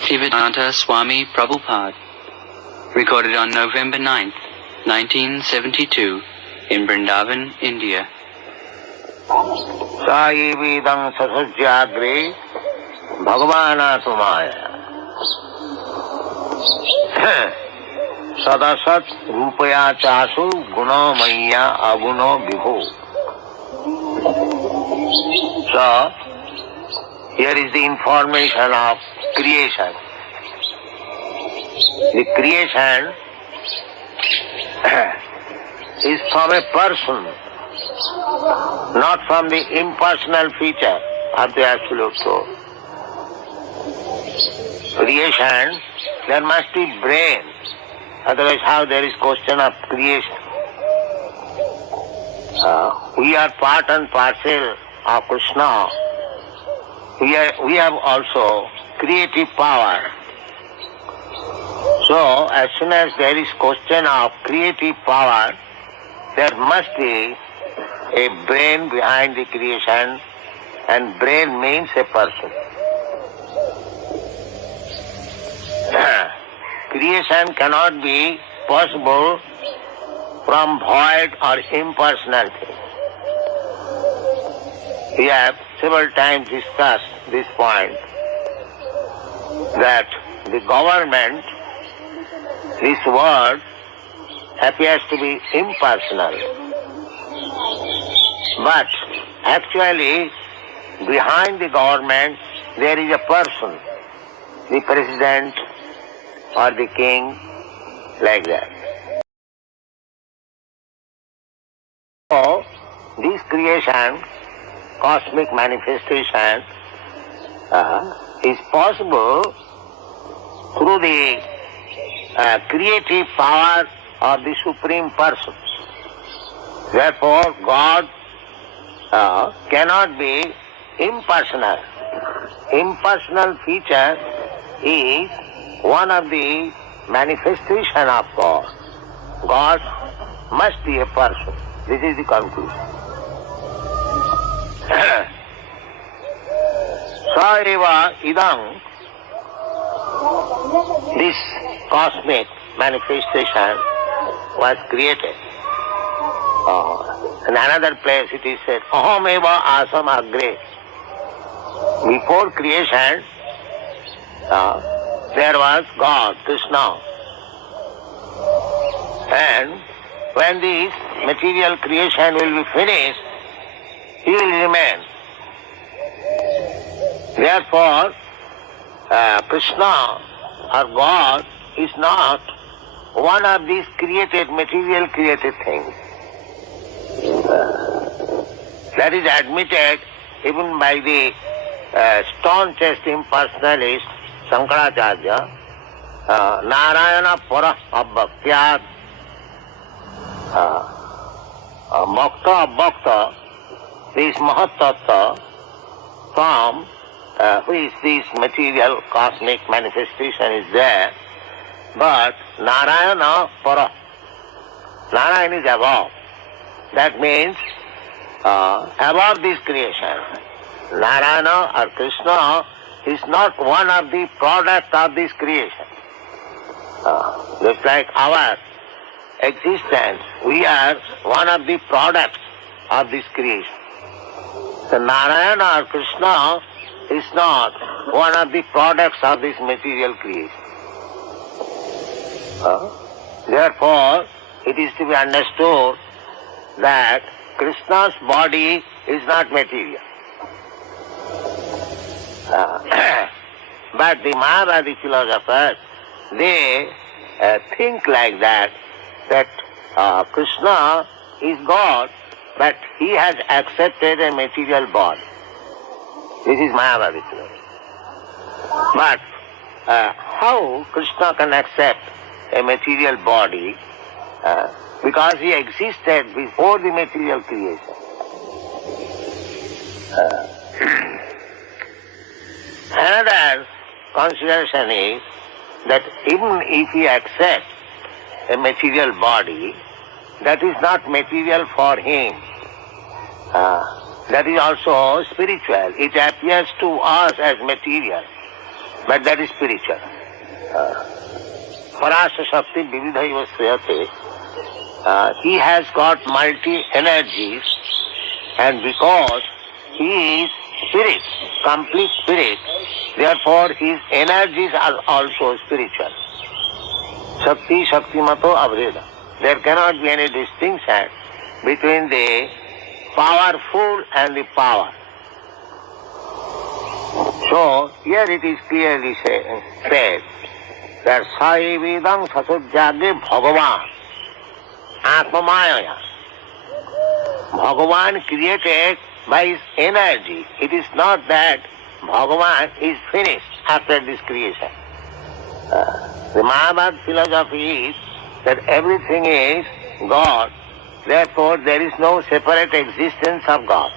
Siddhanta Swami Prabhupada. Recorded on November 9th, 1972, in Vrindavan, India. Sai Vedam Sasajyagre Bhagavana Tumaya Sadasat Rupaya Chasu Guna Maya Aguno Vibhu. So, here is the information of creation. The creation is from a person, not from the impersonal feature of the Absolute Soul. Creation, there must be brain, otherwise how there is question of creation? We are part and parcel of Krishna. We have also creative power. So, as soon as there is question of creative power, there must be a brain behind the creation, and brain means a person. Creation cannot be possible from void or impersonal things. We have several times discussed this point, that the government, this word appears to be impersonal, but actually behind the government there is a person, the president or the king, like that. So, this creation, cosmic manifestation, is possible through the creative power of the Supreme Person. Therefore, God cannot be impersonal. Impersonal feature is one of the manifestation of God. God must be a person. This is the conclusion. Sa eva idam, this cosmic manifestation was created. In another place it is said, Aham eva asam agre. Before creation, there was God, Krishna. And when this material creation will be finished, He will remain. Therefore, Krishna or God is not one of these material created things. That is admitted even by the staunchest impersonalist Shankaracharya. Narayana para abhaktyat, bhakta abhakta, this mahat-tattva from which this material cosmic manifestation is there, but Narayana para, Narayana is above. That means above this creation. Narayana or Krishna is not one of the products of this creation. Just like our existence, we are one of the products of this creation. So Narayana or Krishna is not one of the products of this material creation. Therefore, it is to be understood that Krishna's body is not material. But the Mayavadi philosophers, they think like that Krishna is God, but he has accepted a material body. This is Mayavadi philosophy. But how Krishna can accept a material body? Because he existed before the material creation. Another consideration is that even if he accepts a material body, that is not material for him. that is also spiritual. It appears to us as material, but that is spiritual. Parasya Shakti Vividhaiva Sriyate. He has got multi-energies, and because he is spirit, complete spirit, therefore his energies are also spiritual. Shakti, Shaktimato, Abheda. There cannot be any distinction between the powerful and the power. So here it is clearly said that Saividam Sasujjage Bhagavan Atmamaya. Bhagavan created by his energy. It is not that Bhagavan is finished after this creation. The Mahabharata philosophy is that everything is God, therefore there is no separate existence of God.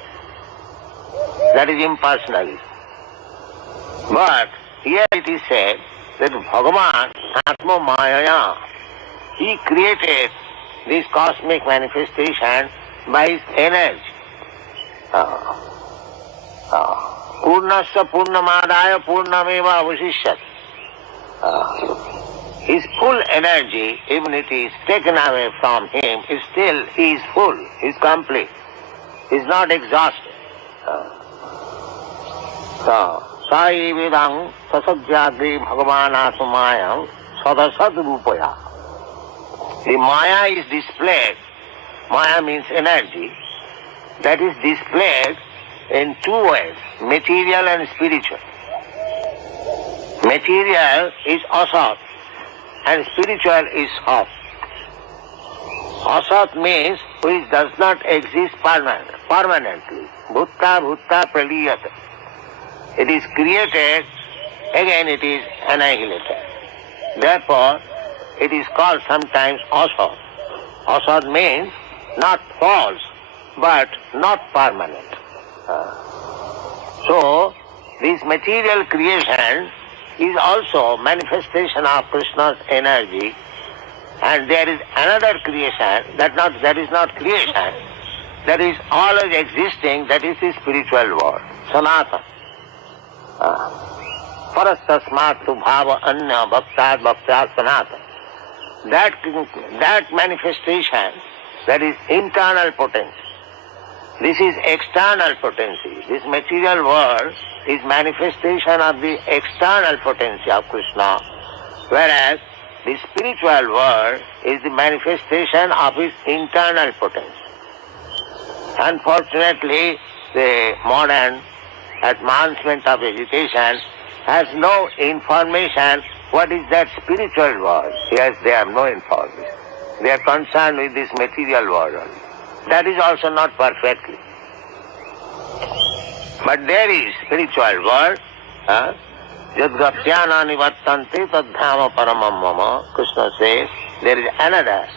That is impersonalism. But here it is said that Bhagavan Atma Mayaya, he created this cosmic manifestation by his energy. Purnasya Purnamadaya Purnameva Avashishyat. His full energy, even it is taken away from him, is still, he is full, he is complete, he is not exhausted. Sai Vedang Sasajjagri Bhagavan Atmamayam Sadasad Rupaya. The Maya is displayed, Maya means energy, that is displayed in two ways, material and spiritual. Material is asat and spiritual is sat. Asat means which does not exist permanently. Bhutta bhutta praliyate. It is created, again it is annihilated. Therefore, it is called sometimes asat. Asat means not false, but not permanent. So, this material creation is also manifestation of Krishna's energy, and there is another creation that is not creation, that is always existing, that is the spiritual world, Sanatana. Parastasmat tu bhava anya bhaktad bhaktad sanatana. That manifestation, that is internal potency. This is external potency. This material world is manifestation of the external potency of Krishna, whereas the spiritual world is the manifestation of his internal potency. Unfortunately, the modern advancement of education has no information what is that spiritual world. Yes, they have no information. They are concerned with this material world only. That is also not perfectly. But there is spiritual world. Yadgatyana nivattante tadhama paramam mama. Krishna says there is another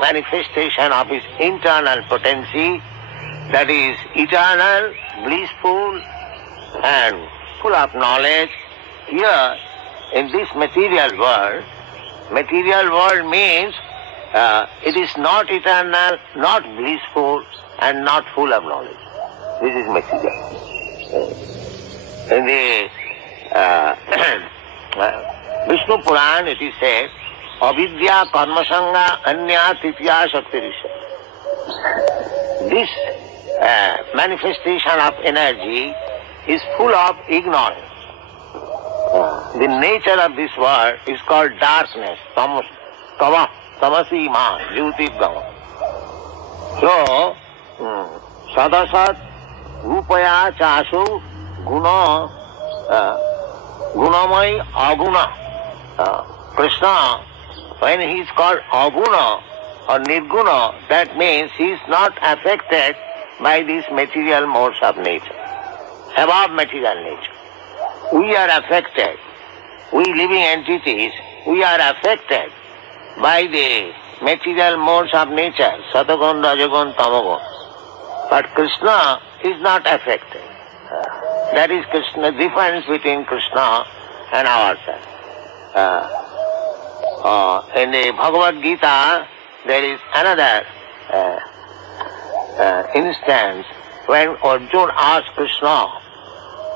manifestation of his internal potency that is eternal, blissful and full of knowledge. Here in this material world means it is not eternal, not blissful and not full of knowledge. This is material. In the Vishnu Puran it is said, Avidya karmasanga anya titya shaktirisha. This manifestation of energy is full of ignorance. The nature of this world is called darkness, tamasi ma, jyotirgama. So, sadasat rupaya chasu guna gunamai aguna. Krishna, when he is called aguna or nirguna, that means he is not affected by these material modes of nature, above material nature. We are affected, we living entities, we are affected by the material modes of nature, Satagun, Rajagun, Tamagun. But Krishna is not affected. That is Krishna, difference between Krishna and ourselves. In the Bhagavad Gita, there is another instance when Arjuna asked Krishna,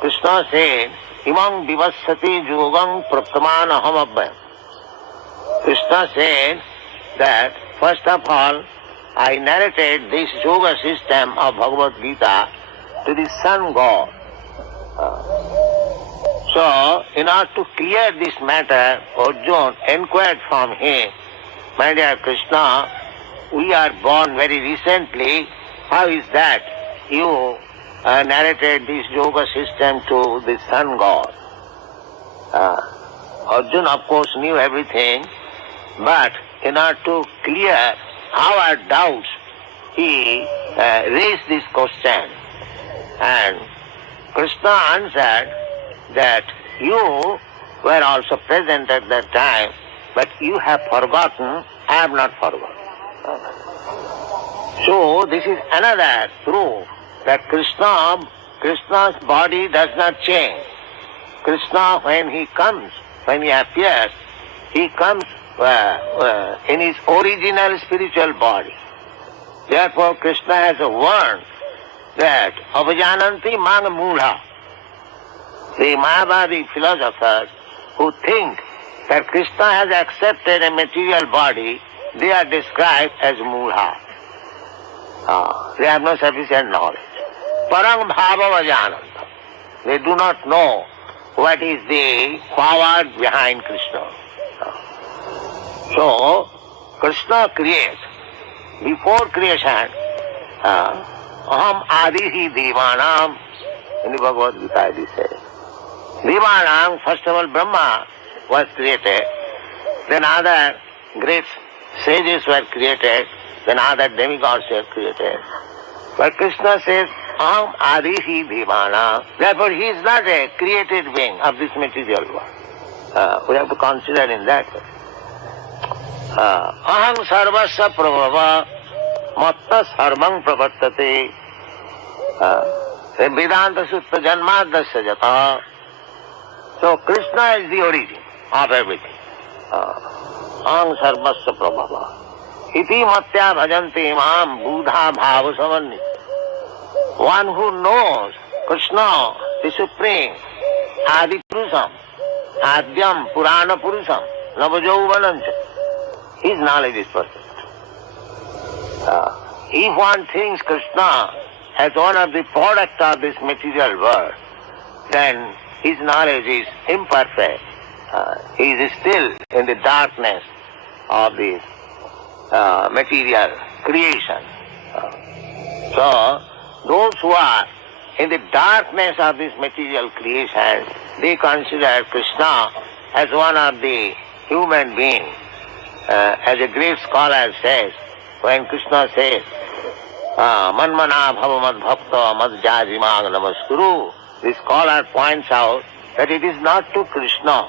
Krishna said, Imam vivassati yogam praptamana hamabhyam. Krishna said that first of all I narrated this yoga system of Bhagavad Gita to the sun god. So, in order to clear this matter, Arjuna inquired from him, my dear Krishna, we are born very recently. How is that you narrated this yoga system to the sun god? Arjuna, of course, knew everything, but in order to clear our doubts, he raised this question. And Krishna answered that you were also present at that time, but you have forgotten, I have not forgotten. So this is another proof that Krishna's body does not change. Krishna, when he appears, he comes in his original spiritual body. Therefore Krishna has warned that avajananti mang mudha. The Mayavadi philosophers who think that Krishna has accepted a material body, they are described as mudha. They have no sufficient knowledge. Parang bhava vajananta. They do not know what is the power behind Krishna. So, Krishna creates. Before creation, aham adihi devanam, in the Bhagavad Gita it is said. Devanam, first of all Brahma was created, then other great sages were created, then other demigods were created. But Krishna says, aham adihi devanam, therefore he is not a created being of this material world. We have to consider in that way. Aham sarvasya prabhava matta sarvang pravartate Vedanta Sutta Janmadasya Jata. So Krishna is the origin of everything. Aham sarvasya prabhava iti matya bhajanti mam buddha bhava samannit. One who knows Krishna, the Supreme, Adi Purusham, Adyam Purana Purusham, Navajauvanancha, his knowledge is perfect. If one thinks Krishna as one of the products of this material world, then his knowledge is imperfect. He is still in the darkness of the material creation. So, those who are in the darkness of this material creation, they consider Krishna as one of the human beings. As a great scholar says, when Krishna says, Manmana bhava mad bhakta mad jajimag namaskuru, the scholar points out that it is not to Krishna.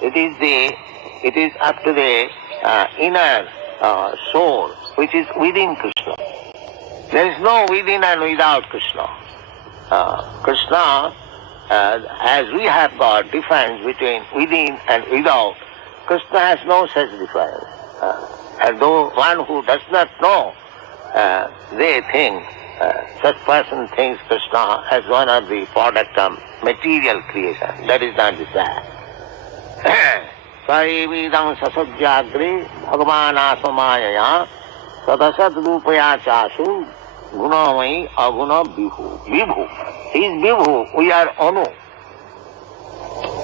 It is up to the inner soul which is within Krishna. There is no within and without Krishna. Krishna, as we have got difference between within and without, Krishna has no such difference. And though one who does not know, they think, such person thinks Krishna as one of the product of material creation. That is not desire. Sarividam sasajagri bhagavana samayaya sadasat rupaya chasu gunamai aguna vibhu. Vibhu. He is vibhu, we are anu.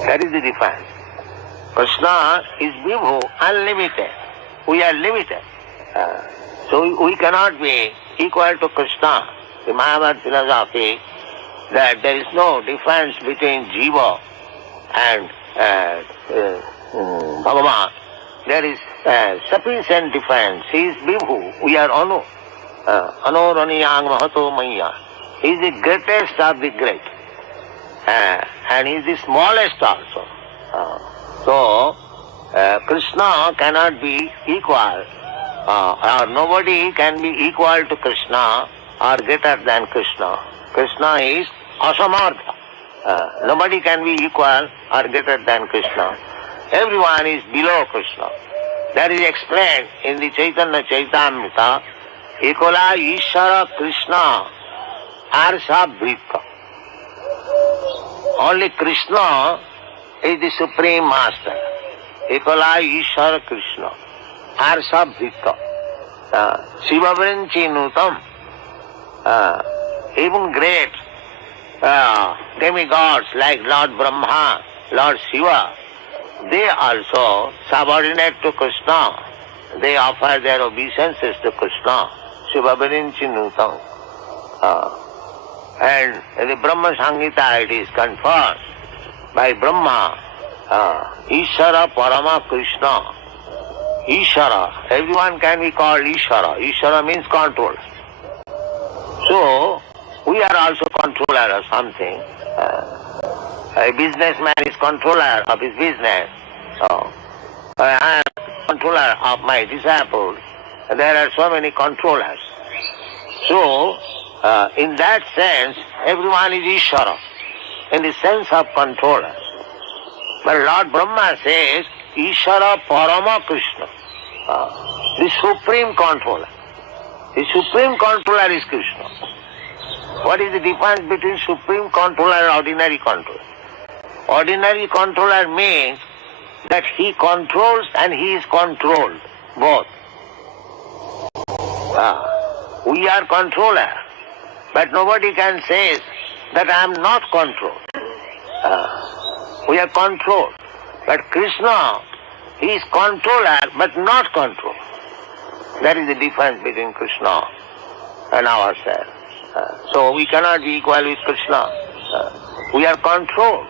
That is the difference. Krishna is vibhu, unlimited. We are limited. So we cannot be equal to Krishna. The Mayavad philosophy that there is no difference between Jiva and Bhagavan. There is sufficient difference. He is Vibhu, we are Anu. Anuraniyang Mahato Maya. He is the greatest of the great. And he is the smallest also. So, Krishna cannot be equal, or nobody can be equal to Krishna or greater than Krishna. Krishna is asamartha. Nobody can be equal or greater than Krishna. Everyone is below Krishna. That is explained in the Chaitanya Chaitamrita Ekola Ishvara Krishna Arsa Bhrita. Only Krishna is the Supreme Master. Ekola Ishvara Krishna Arsa Bhrita. Shiva Vrinchi Nutam. Even great demigods like Lord Brahma, Lord Shiva, they also subordinate to Krishna. They offer their obeisances to Krishna. Shiva Vrinchi Nutam. And in the Brahma Samhita it is confirmed by Brahma, Ishvara Parama Krishna. Ishvara, everyone can be called Ishvara. Ishvara means control. So, we are also controller of something. A businessman is controller of his business. So, I am controller of my disciples. There are so many controllers. So, in that sense, everyone is Ishvara, in the sense of controller. But Lord Brahma says, Ishvara Parama Krishna, the supreme controller. The supreme controller is Krishna. What is the difference between supreme controller and ordinary controller? Ordinary controller means that he controls and he is controlled, both. We are controller, but nobody can say that I am not controlled. We are controlled. But Krishna, he is controller but not controlled. That is the difference between Krishna and ourselves. So we cannot be equal with Krishna. We are controlled.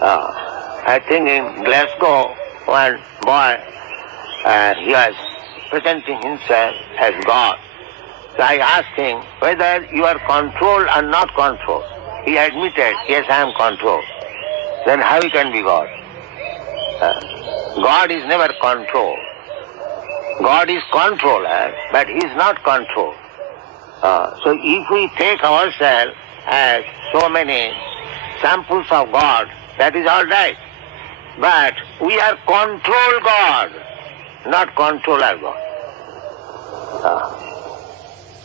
I think in Glasgow, one boy, he was presenting himself as God. So I asked him whether you are controlled or not controlled. He admitted, yes, I am controlled. Then how he can be God? God is never controlled. God is controller, but he is not controlled. So if we take ourselves as so many samples of God, that is all right. But we are control God, not controller God.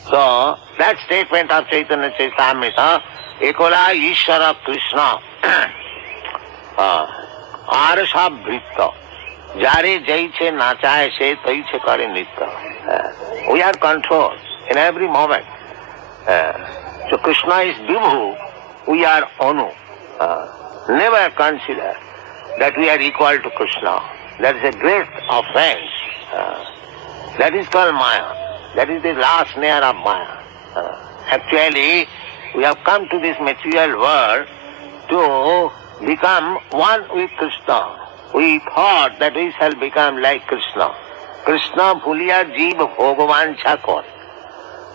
So that statement of Chaitanya Charitamrita, Ekola Ishvara Krishna, Arsa Bhrita, Jare Jaiche Nachaye Se Taiche Kare Nitya. We are controlled in every moment. So Krishna is Vibhu, we are Anu. Never consider that we are equal to Krishna. That is a great offense. That is called Maya. That is the last layer of Maya. Actually, we have come to this material world to become one with Krishna. We thought that we shall become like Krishna. Krishna bhuliya jeev bhogwancha kore.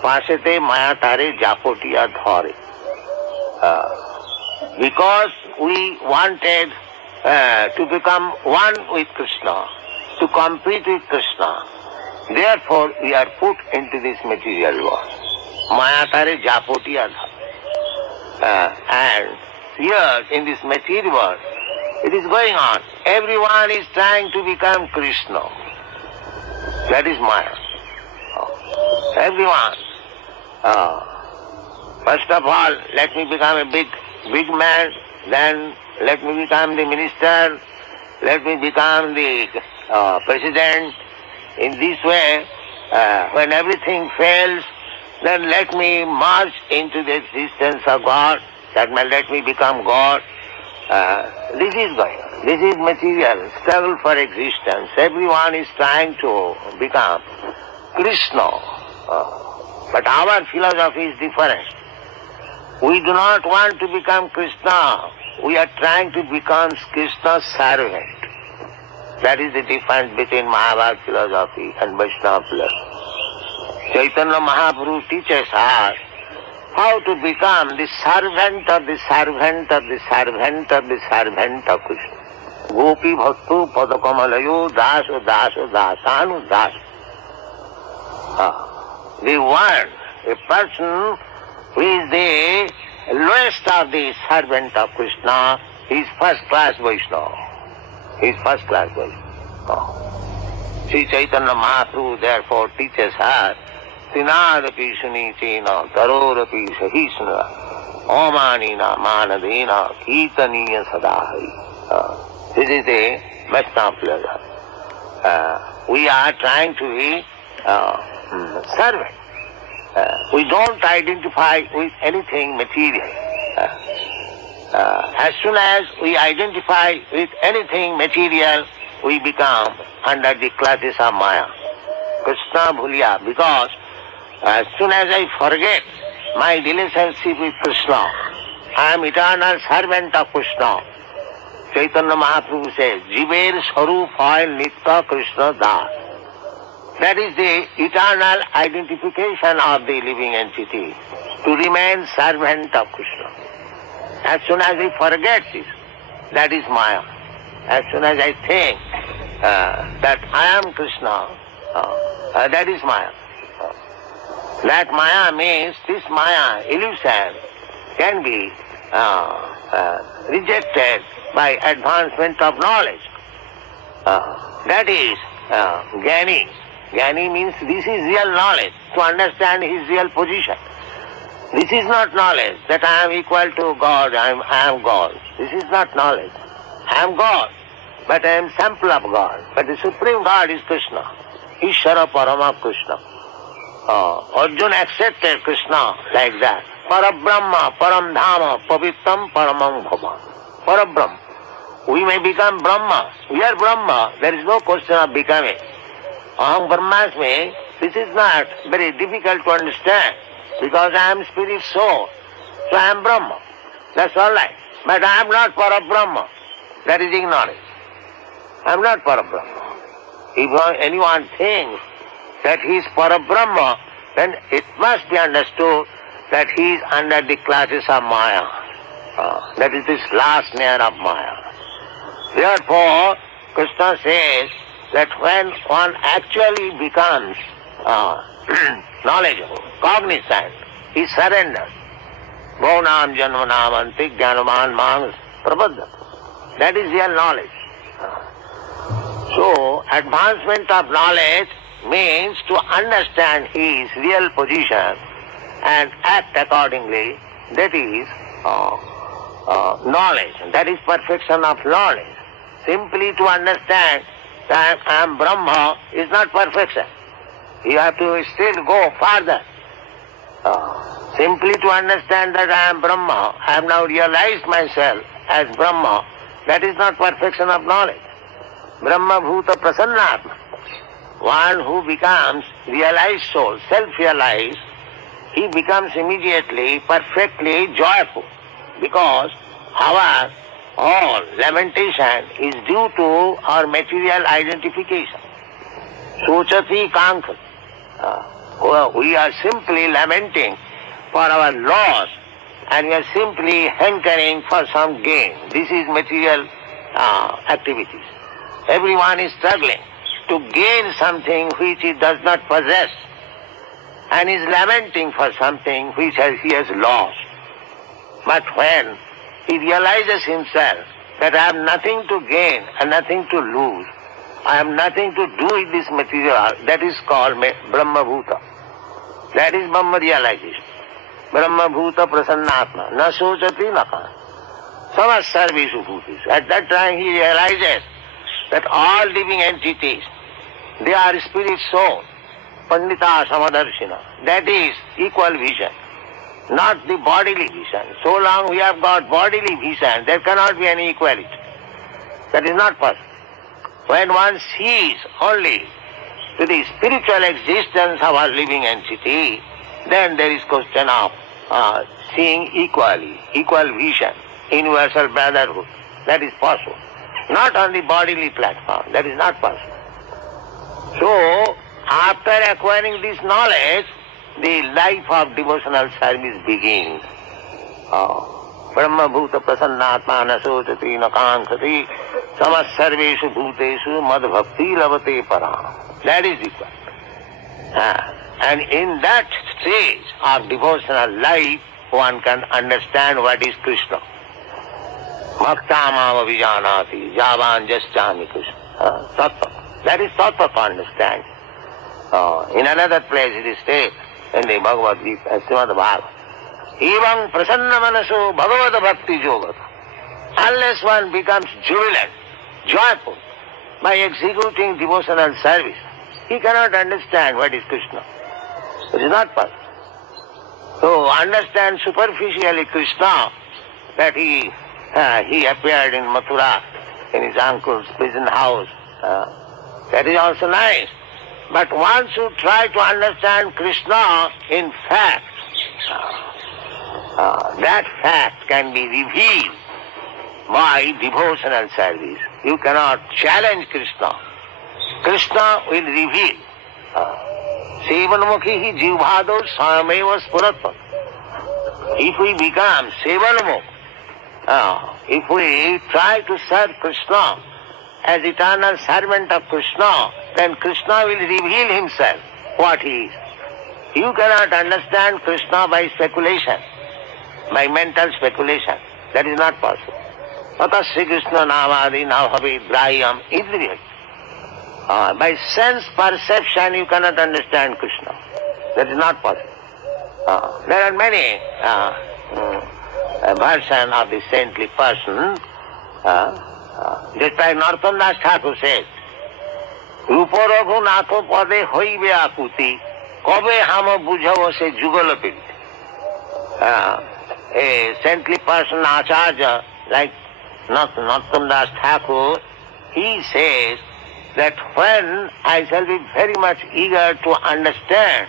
Pasete maya tare japotiya dhare. Because we wanted to become one with Krishna, to compete with Krishna, therefore we are put into this material world. Maya tare japotiya dhare. And here in this material world, it is going on. Everyone is trying to become Krishna. That is Maya. Everyone. First of all, let me become a big man, then let me become the minister, let me become the president. In this way, when everything fails, then let me merge into the existence of God, that may let me become God. This is going on. This is material, struggle for existence. Everyone is trying to become Krishna. But our philosophy is different. We do not want to become Krishna. We are trying to become Krishna's servant. That is the difference between Mahabharata philosophy and Vaishnava philosophy. Chaitanya Mahaprabhu teaches us how to become the servant of the servant of the servant of the servant of Krishna. Gopi bhaktu padakamalayo daso daso dasanu das. The one, a person who is the lowest of the servant of Krishna, he is first class Vaishnava. He is first class Vaishnava. Sri Chaitanya Mahaprabhu therefore teaches us Tinadapi sunichena tarorapi sahisnara omanina manadena kirtaniya sadahari. This is the Vaishnava pleasure. We are trying to be servant. We don't identify with anything material. As soon as we identify with anything material, we become under the clutches of Maya. Krishna bhuliya, because as soon as I forget my relationship with Krishna, I am eternal servant of Krishna. Chaitanya Mahaprabhu says, Jiver Sarup Hoy Nitya Krishna Das. That is the eternal identification of the living entity, to remain servant of Krishna. As soon as we forget this, that is Maya. As soon as I think that I am Krishna, that is Maya. That Maya means this Maya illusion can be rejected by advancement of knowledge. That is Jnani. Jnani means this is real knowledge, to understand his real position. This is not knowledge that I am equal to God, I am God. This is not knowledge. I am God, but I am sample of God. But the Supreme God is Krishna. Ishvara Parama Krishna. Arjuna accepted Krishna like that. Parabrahma, Paramdhama, Pavitram, Paramam Bhava. Parabrahma. We may become Brahma. We are Brahma. There is no question of becoming. Aham Brahmasmi, this is not very difficult to understand, because I am spirit soul. So I am Brahma. That's all right. But I am not Parabrahma. That is ignorance. I am not Parabrahma. If anyone thinks that he is Parabrahma, then it must be understood that he is under the clutches of Maya. That is this last layer of Maya. Therefore, Krishna says that when one actually becomes knowledgeable, cognizant, he surrenders. Gaunam janmanam antik jnanaman mangas prabadha. That is real knowledge. So, advancement of knowledge means to understand his real position and act accordingly. That is knowledge. That is perfection of knowledge. Simply to understand that I am Brahma is not perfection. You have to still go further. Simply to understand that I am Brahma, I have now realized myself as Brahma, that is not perfection of knowledge. Brahma Bhuta Prasannatma. One who becomes realized soul, self-realized, he becomes immediately perfectly joyful, because our all lamentation is due to our material identification. Sochati kankha. We are simply lamenting for our loss, and we are simply hankering for some gain. This is material activities. Everyone is struggling to gain something which he does not possess, and is lamenting for something which he has lost. But when he realizes himself that I have nothing to gain and nothing to lose, I have nothing to do with this material, that is called Brahma Bhuta. That is Brahma realization. Brahma Bhuta Prasannatma. Na sochati na ka. Samas sarvesu bhutis. At that time he realizes that all living entities, they are spirit soul. Pandita Samadarshina. That is equal vision, not the bodily vision. So long we have got bodily vision, there cannot be any equality. That is not possible. When one sees only to the spiritual existence of our living entity, then there is question of seeing equally, equal vision, universal brotherhood. That is possible. Not on the bodily platform. That is not possible. So, after acquiring this knowledge, the life of devotional service begins. Brahma Bhuta Prasannatma Nasotati Nakanksati Samas Sarveshu Bhuteshu Mad Bhakti Lavate Param. That is the point. And in that stage of devotional life, one can understand what is Krishna. Bhaktamava Vijanati Javan Jaschami Krishna. Tattva. That is tattva to understand. In another place it is stated in the Bhagavad Gita, Srimad Bhagavatam, Evam prasanna manaso bhagavad bhakti yogat. Unless one becomes jubilant, joyful, by executing devotional service, he cannot understand what is Krishna. It is not possible. To understand superficially Krishna, that he appeared in Mathura, in his uncle's prison house, that is also nice. But one should try to understand Krishna in fact. That fact can be revealed by devotional service. You cannot challenge Krishna. Krishna will reveal. Sevanmukhi hi jivbhado sameva spuratva. If we become Sevanmukh, if we try to serve Krishna as eternal servant of Krishna, then Krishna will reveal himself, what he is. You cannot understand Krishna by speculation, by mental speculation. That is not possible. Tata Sri Krishna namadi nabhavi grahyam idriyam. By sense perception you cannot understand Krishna. That is not possible. There are many versions of the saintly person. Just like Narottam Das Thakur says, Rupo Raghunatho pade hoibe akuti, kobe hama bujhavo se jugal piti. A saintly person, Acharya, like Narottam Das Thakur, he says that when I shall be very much eager to understand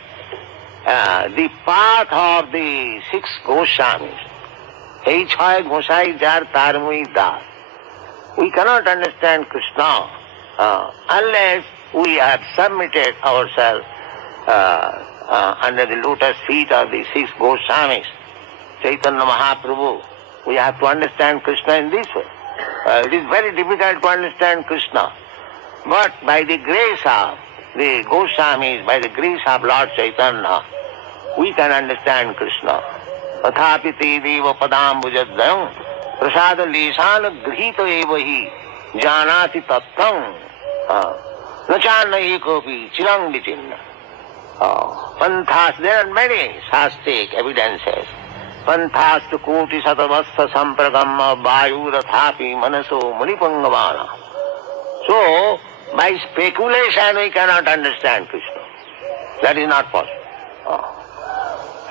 the path of the 6 Goswamis, ei chhay Gosai jar tarmui das. We cannot understand Krishna unless we have submitted ourselves under the lotus feet of the 6 Goswamis, Chaitanya Mahaprabhu. We have to understand Krishna in this way. It is very difficult to understand Krishna. But by the grace of the Goswamis, by the grace of Lord Chaitanya, we can understand Krishna. Tathapiti deva padambujadayam prasada lesana grihita eva hi janati tattam nachana ekopi chirang vichinna. Panthas, there are many shastic evidences. Panthas koti satavastha sampragamma vayu rathapi manaso munipangavana. So, by speculation we cannot understand Krishna. That is not possible.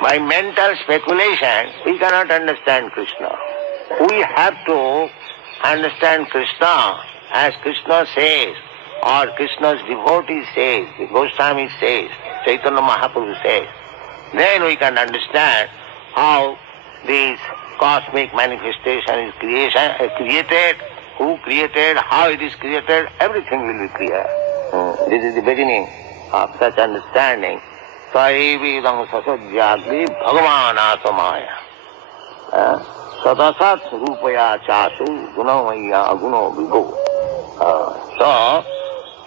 By mental speculation we cannot understand Krishna. We have to understand Krishna as Krishna says, or Krishna's devotee says, the Goswami says, Chaitanya Mahaprabhu says. Then we can understand how this cosmic manifestation is created, who created, how it is created, everything will be clear. This is the beginning of such understanding. Saividam sasajyagri bhagavanathamaya. Sadasat rupaya chasu gunamaya aguno vibhu. So,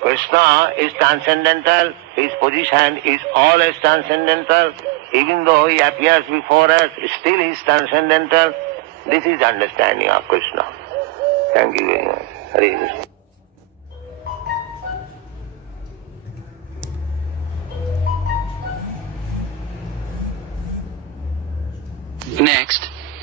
Krishna is transcendental, his position is always transcendental. Even though he appears before us, still he is transcendental. This is understanding of Krishna. Thank you very much. Hare Krishna. Next,